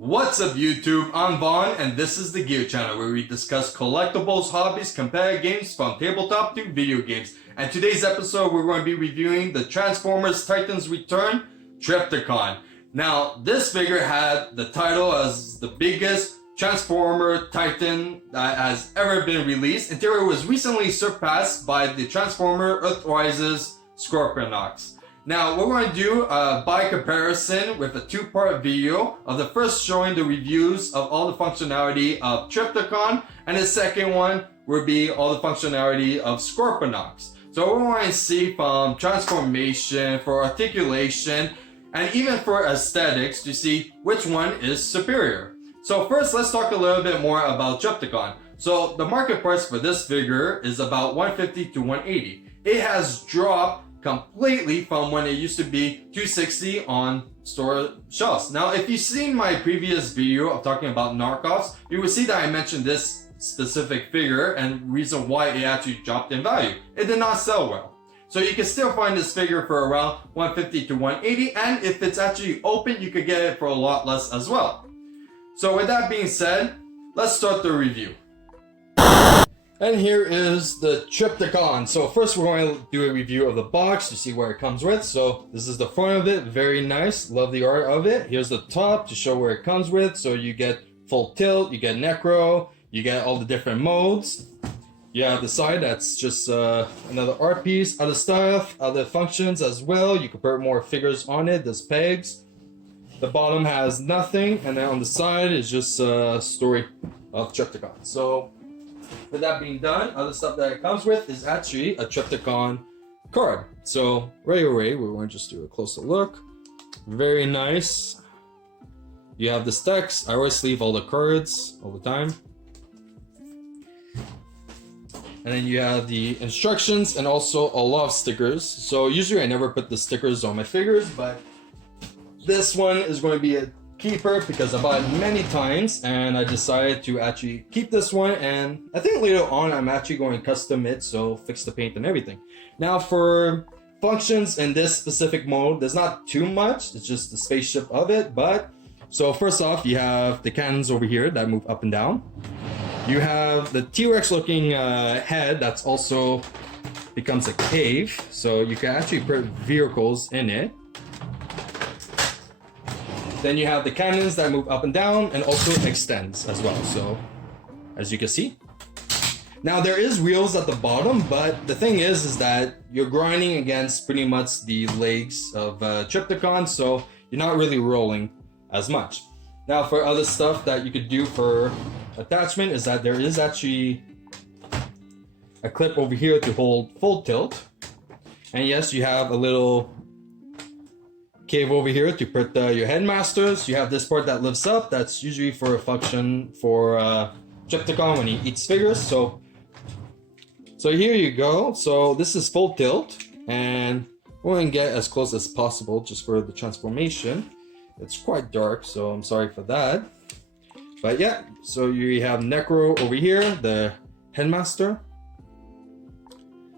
What's up YouTube, I'm Vaughn and this is the Gear channel where we discuss collectibles, hobbies, competitive games from tabletop to video games. And today's episode we're going to be reviewing the Transformers Titans Return Trypticon. Now this figure had the title as the biggest Transformer Titan that has ever been released until it was recently surpassed by the Transformer Earthrise Scorponok. Now what we're going to do by comparison with a two-part video of the first showing the reviews of all the functionality of Trypticon, and the second one will be all the functionality of Scorponok. So we're going to see from transformation, for articulation, and even for aesthetics to see which one is superior. So first let's talk a little bit more about Trypticon. So the market price for this figure is about $150 to $180. It has dropped completely from when it used to be $260 on store shelves. Now if you've seen my previous video of talking about knockoffs, you will see that I mentioned this specific figure and reason why it actually dropped in value. It did not sell well. So you can still find this figure for around $150 to $180, and if it's actually open you could get it for a lot less as well. So with that being said, let's start the review. And here is the Trypticon. So first we're going to do a review of the box to see what it comes with. So this is the front of it, very nice, love the art of it. Here's the top to show where it comes with. So you get full tilt, you get necro, you get all the different modes. You have the side, that's just another art piece, other stuff, other functions as well. You can put more figures on it, there's pegs. The bottom has nothing, and then on the side is just a story of Trypticon. So with that being done, other stuff that it comes with is actually a Trypticon card. So right away, we're going to just do a closer look. Very nice. You have the stacks. I always leave all the cards all the time. And then you have the instructions and also a lot of stickers. So usually I never put the stickers on my figures, but this one is going to be a keeper because I bought it many times and I decided to actually keep this one, and I think later on I'm actually going to custom it, so fix the paint and everything. Now for functions in this specific mode, there's not too much, it's just the spaceship of it. But so first off, you have the cannons over here that move up and down. You have the T-Rex looking head that's also becomes a cave, so you can actually put vehicles in it. Then you have the cannons that move up and down and also extends as well, so as you can see. Now there is wheels at the bottom, but the thing is that you're grinding against pretty much the legs of Trypticon, so you're not really rolling as much. Now for other stuff that you could do for attachment is that there is actually a clip over here to hold full tilt. And yes, you have a little cave over here to put your headmasters. You have this part that lifts up, that's usually for a function for Trypticon when he eats figures. So here you go. So this is full tilt, and we're going to get as close as possible just for the transformation. It's quite dark, so I'm sorry for that. But yeah, so you have Necro over here, the headmaster.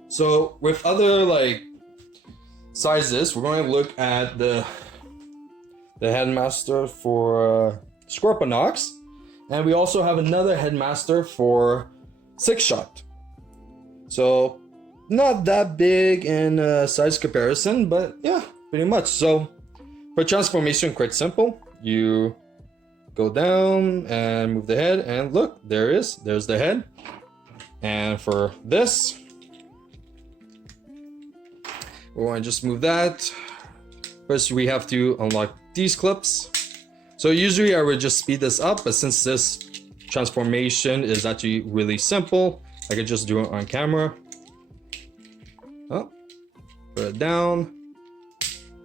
So with other like sizes, we're going to look at the headmaster for Scorponok, and we also have another headmaster for 6-shot. So not that big in size comparison, but yeah, pretty much. So for transformation, quite simple. You go down and move the head, and look, there's the head. And for this, we're going to just move that. First we have to unlock these clips. So usually I would just speed this up, but since this transformation is actually really simple, I could just do it on camera. Oh, put it down,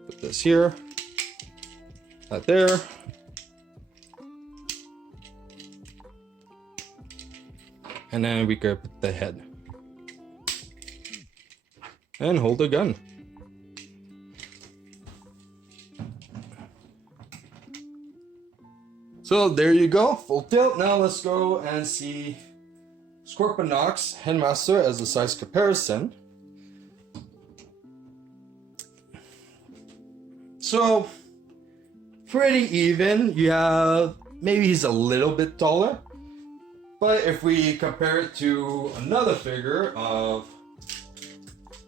put this here, that there. And then we could put the head and hold the gun. So there you go, full tilt. Now let's go and see Scorponok's headmaster as a size comparison. So pretty even. You have maybe he's a little bit taller. But if we compare it to another figure of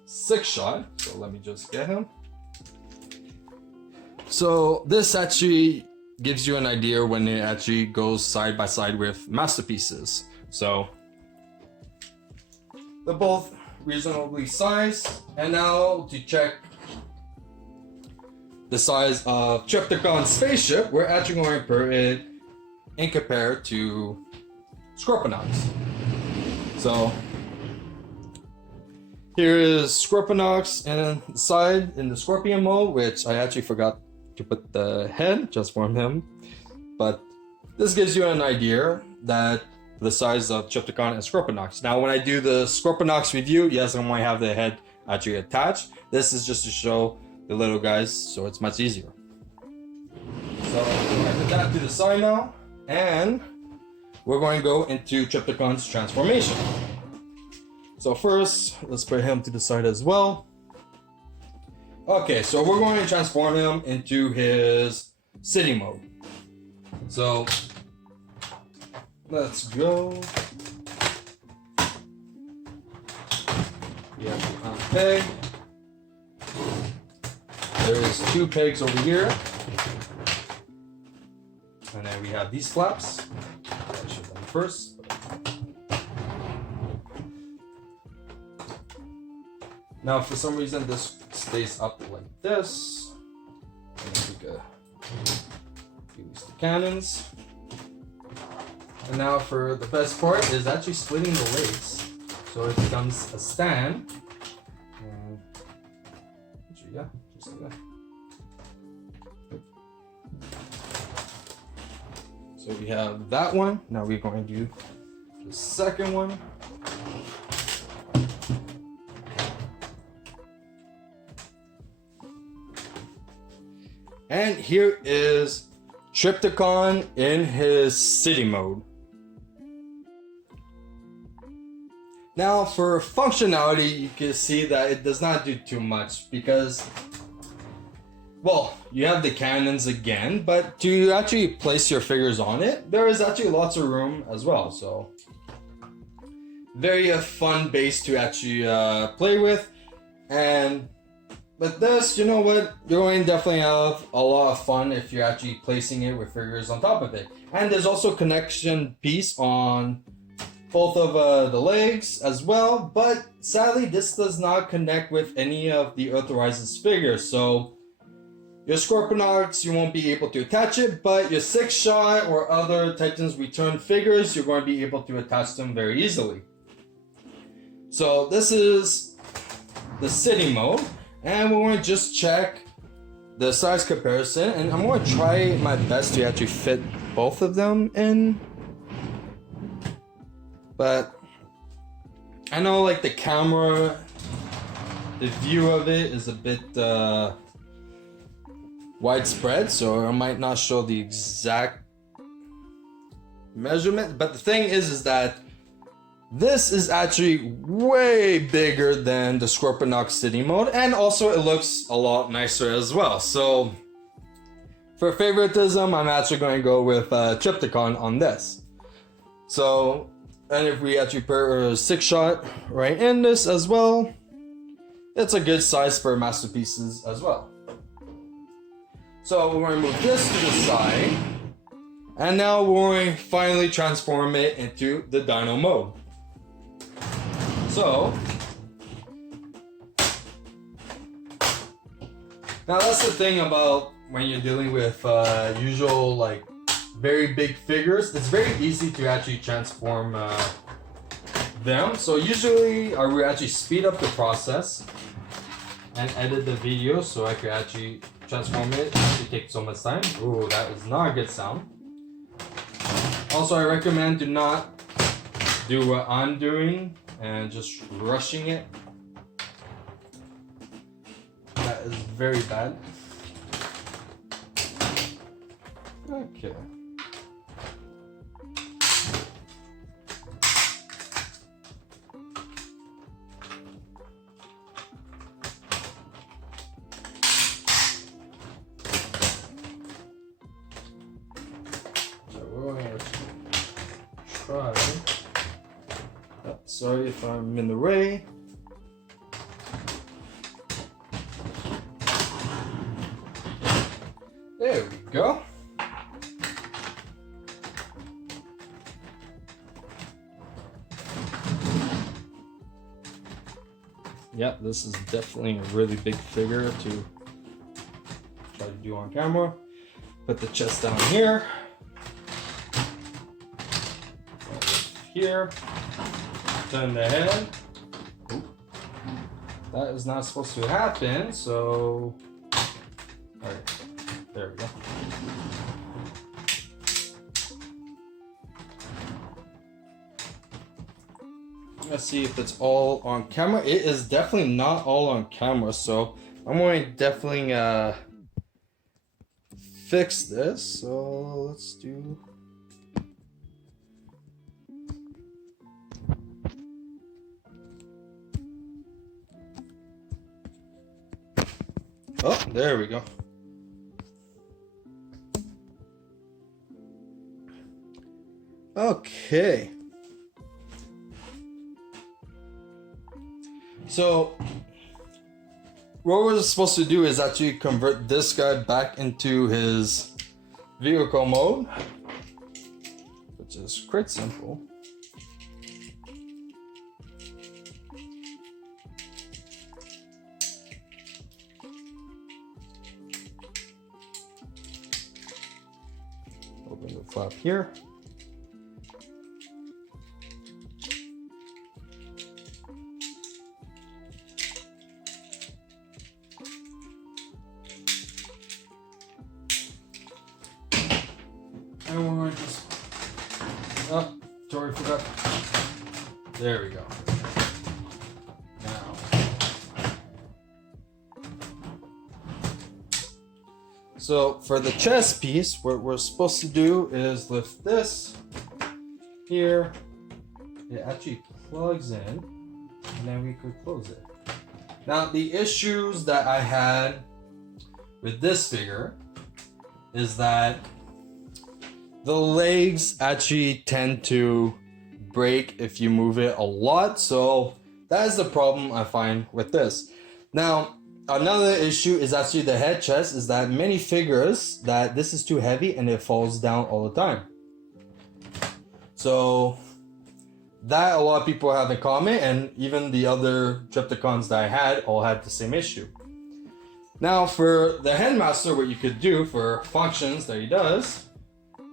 6-shot, so let me just get him. So this actually gives you an idea when it actually goes side by side with masterpieces. So they're both reasonably sized. And now to check the size of Trypticon's spaceship, we're actually going to put it in compare to Scorponok's. So here is Scorponok's inside in the Scorpion mode, which I actually forgot to put the head just for him. But this gives you an idea that the size of Trypticon and Scorponok's. Now when I do the Scorponok's review, yes, I might have the head actually attached. This is just to show the little guys, so it's much easier. So I'm going to put that to the side now, and we're going to go into Trypticon's transformation. So first, let's put him to the side as well. Okay, so we're going to transform him into his city mode. So let's go. We have the peg. There's 2 pegs over here. And then we have these flaps. I should have done first. Now, for some reason, this stays up like this. And then we can use the cannons. And now, for the best part, is actually splitting the legs, so it becomes a stand. And yeah, just like that. So we have that one. Now we're going to do the second one. And here is Trypticon in his city mode. Now for functionality, you can see that it does not do too much because, well, you have the cannons again, but to actually place your figures on it, there is actually lots of room as well. So very fun base to actually play with. And with this, you know what, you're going to definitely have a lot of fun if you're actually placing it with figures on top of it. And there's also connection piece on both of the legs as well, but sadly this does not connect with any of the Earthrise's figures. So your Scorponoks, you won't be able to attach it, but your 6-shot or other Titans Return figures, you're going to be able to attach them very easily. So this is the city mode, and we're going to just check the size comparison, and I'm going to try my best to actually fit both of them in. But I know like the camera, the view of it is a bit widespread, so I might not show the exact measurement. But the thing is that this is actually way bigger than the Scorponok City mode, and also it looks a lot nicer as well. So for favoritism, I'm actually going to go with Trypticon on this. So, and if we actually put a 6-shot right in this as well, it's a good size for masterpieces as well. So we're going to move this to the side, and now we're going to finally transform it into the Dino mode. So now that's the thing about when you're dealing with usual like very big figures, it's very easy to actually transform them. So usually I will actually speed up the process and edit the video so I could actually transform it. It actually takes so much time. Ooh, that is not a good sound. Also, I recommend do not do what I'm doing and just rushing it. That is very bad. Okay. try. Oh, sorry if I'm in the way. There we go. Yep, this is definitely a really big figure to try to do on camera. Put the chest down here. Here. Turn the head. That is not supposed to happen, so... Alright, there we go. Let's see if it's all on camera. It is definitely not all on camera, so I'm going to definitely fix this. So let's do... Oh, there we go. Okay. So, what we're supposed to do is actually convert this guy back into his vehicle mode, which is quite simple. Open the flap here. And we're just, oh, sorry, forgot. There we go. Now, so for the chest piece, what we're supposed to do is lift this here. It actually plugs in, and then we could close it. Now, the issues that I had with this figure is that the legs actually tend to break if you move it a lot, so that is the problem I find with this. Now, another issue is actually the head chest, is that many figures that this is too heavy and it falls down all the time. So that a lot of people have in common, and even the other Trypticons that I had all had the same issue. Now for the headmaster, what you could do for functions that he does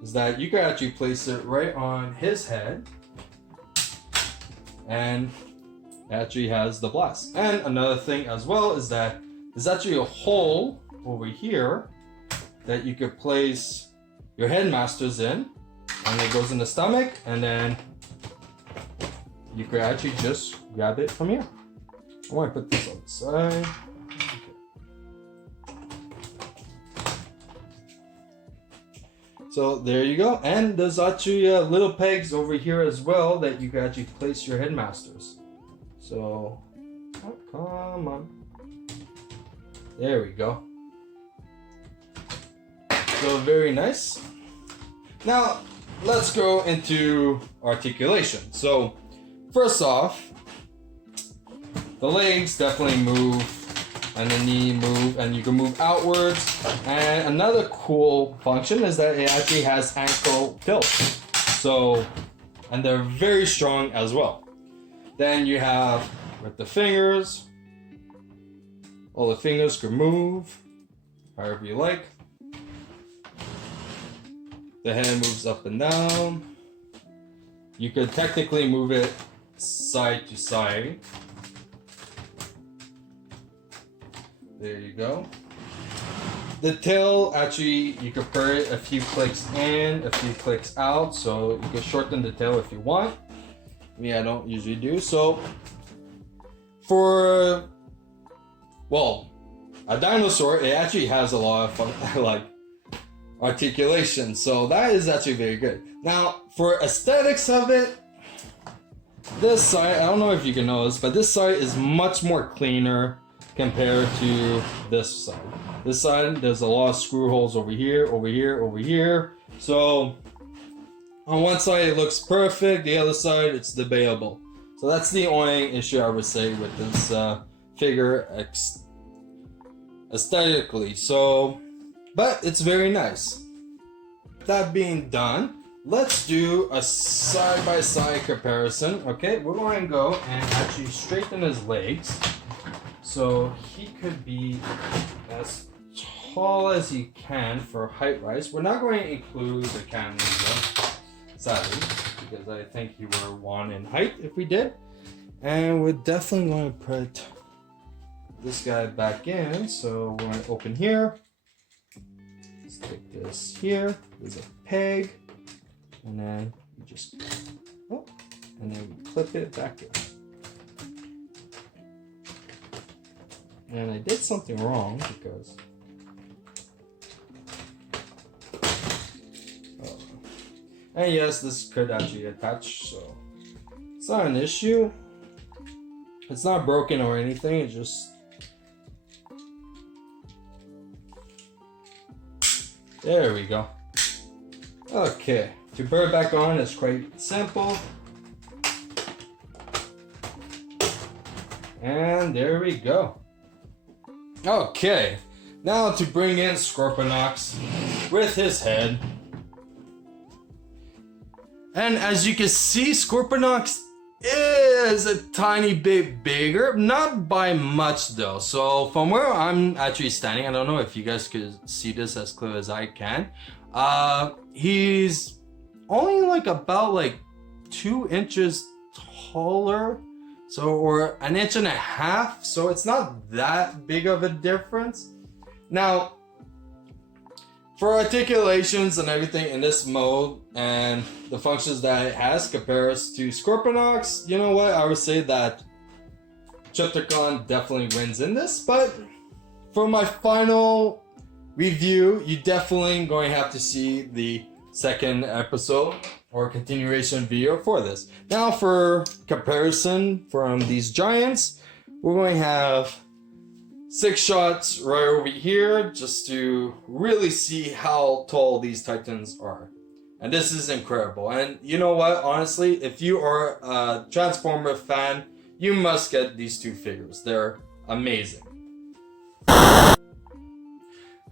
is that you can actually place it right on his head, and it actually has the blast. And another thing as well is that there's actually a hole over here that you could place your headmasters in, and it goes in the stomach, and then you could actually just grab it from here. I want to put this on the side. So there you go, and there's actually little pegs over here as well that you can actually place your headmasters. So, oh, come on. There we go. So very nice. Now, let's go into articulation. So, first off, the legs definitely move, and the knee move, and you can move outwards. And another cool function is that it actually has ankle tilt. So, and they're very strong as well. Then you have with the fingers, all the fingers can move however you like. The hand moves up and down. You could technically move it side to side. There you go. The tail, actually, you could put it a few clicks in, a few clicks out, so you can shorten the tail if you want. Me, I don't usually do. So, for, well, a dinosaur, it actually has a lot of fun, like, articulation, so that is actually very good. Now, for aesthetics of it, this side, I don't know if you can notice, but this side is much more cleaner compared to this side. This side, there's a lot of screw holes over here, over here, over here. So on one side it looks perfect, the other side it's debatable. So that's the only issue I would say with this figure aesthetically. So, but it's very nice. That being done, let's do a side-by-side comparison. Okay, we're going to go and actually straighten his legs so he could be as tall as he can for height rise. We're not going to include the cannons though, sadly, because I think he were one in height if we did. And we're definitely going to put this guy back in. So we're going to open here. Stick this here. There's a peg. And then you just, oh, and then we clip it back in. And I did something wrong because, and yes, this could actually attach, so it's not an issue. It's not broken or anything, it's just, there we go. Okay, to put it back on is quite simple. And there we go. Okay, now to bring in Scorponok with his head. And as you can see, Scorponok is a tiny bit bigger, not by much though. So from where I'm actually standing, I don't know if you guys could see this as clear as I can. He's only like about like 2 inches taller, so, or 1.5 inches, so it's not that big of a difference. Now, for articulations and everything in this mode and the functions that it has compares to Scorponok, you know what, I would say that Trypticon definitely wins in this, but for my final review, you definitely going to have to see the second episode or continuation video for this. Now for comparison from these giants, we're going to have 6 shots right over here just to really see how tall these titans are. And this is incredible. And you know what, honestly, if you are a Transformer fan, you must get these 2 figures. They're amazing.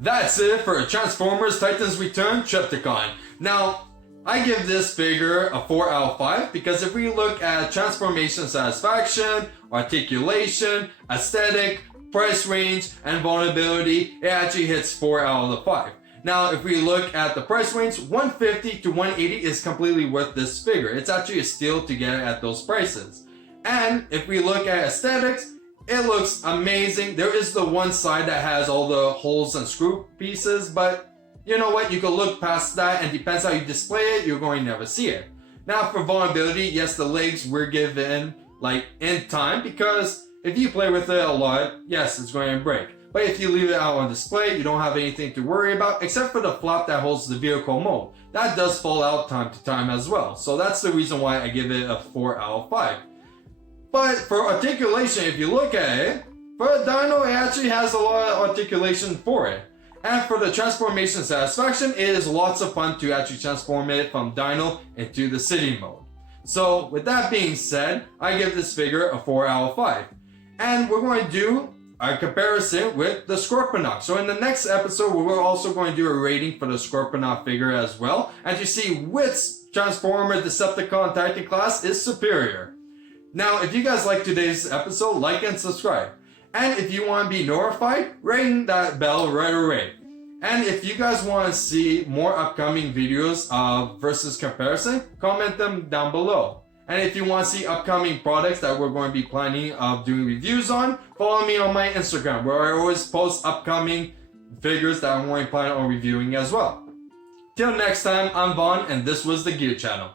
That's it for Transformers Titans Return Trypticon. Now, I give this figure a 4 out of 5 because if we look at transformation satisfaction, articulation, aesthetic, price range, and vulnerability, it actually hits 4 out of the 5. Now, if we look at the price range, 150 to 180 is completely worth this figure. It's actually a steal to get it at those prices. And if we look at aesthetics, it looks amazing. There is the one side that has all the holes and screw pieces, but you know what? You can look past that, and depends how you display it, you're going to never see it. Now for vulnerability, yes, the legs were given like in time, because if you play with it a lot, yes, it's going to break. But if you leave it out on display, you don't have anything to worry about, except for the flap that holds the vehicle mode. That does fall out time to time as well. So that's the reason why I give it a 4 out of 5. But for articulation, if you look at it, for a Dino, it actually has a lot of articulation for it. And for the transformation satisfaction, it is lots of fun to actually transform it from Dino into the city mode. So with that being said, I give this figure a 4 out of 5. And we're going to do a comparison with the Scorponok. So in the next episode, we're also going to do a rating for the Scorponok figure as well, and to see which Transformer Decepticon Titan class is superior. Now, if you guys like today's episode, like and subscribe. And if you want to be notified, ring that bell right away. And if you guys want to see more upcoming videos of versus comparison, comment them down below. And if you want to see upcoming products that we're going to be planning of doing reviews on, follow me on my Instagram, where I always post upcoming figures that I'm going to plan on reviewing as well. Till next time, I'm Vaughn, and this was the Gear Channel.